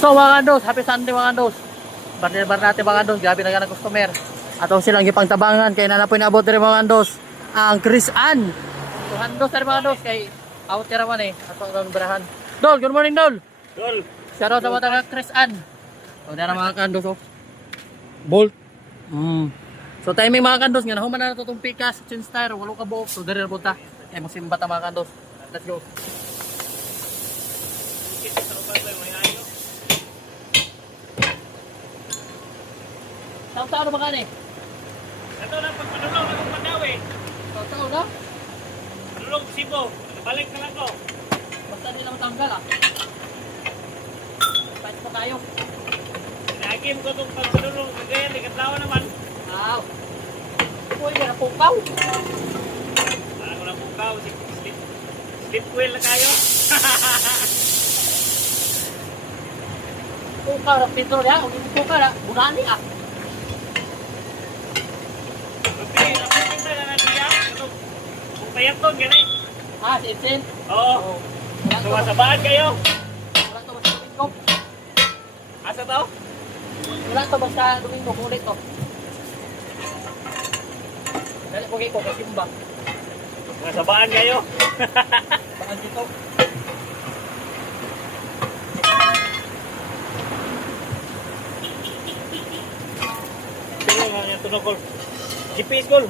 So mga kandos, happy Sunday mga kandos. Bar natin mga kandos, gabi na ng customer. Atong silang gipangtabangan kay nanapoy na abot rin mga kandos. Ang Chris Ann. So kandos rin mga kandos kay out tira man eh. Ato ang barahan. Dol, good morning Dol. Dol. Shout out sa mga Chris Ann. So dara mga kandos oh. Bolt. So timing mga kandos nga nahuman na nato tong pikas, chin star, walo ka buok. So diri ra punta. Eh masimba ta mga kandos. Let's go. Taon-taon na ba ka ni? Ito lang pagpanulong akong Mandawi. Taon-taon na? Panulong Cebu. Balik na lang ko. Basta nila matanggal ah. Fight pa tayo. Nagim ko itong pagpanulong. Kagaya, likatlawa naman. Wow. Uy, may napukaw. Parang ko na pukaw. Slip wheel na kayo. Pukaw na petrol ya. Huwag yung pukaw na. Bunani ah. Napinta na natin yan. Kung payak to, ganun. Ah, sin-sin. Oo. Wala to. Sumasabaan kayo. Wala to basta Domingo. Asa to? Wala to basta Domingo. Kulit to. Dali ko kayo ko. Kasimba. Sumasabaan kayo. Baka dito. Sino nga yung tunokol? GPS call.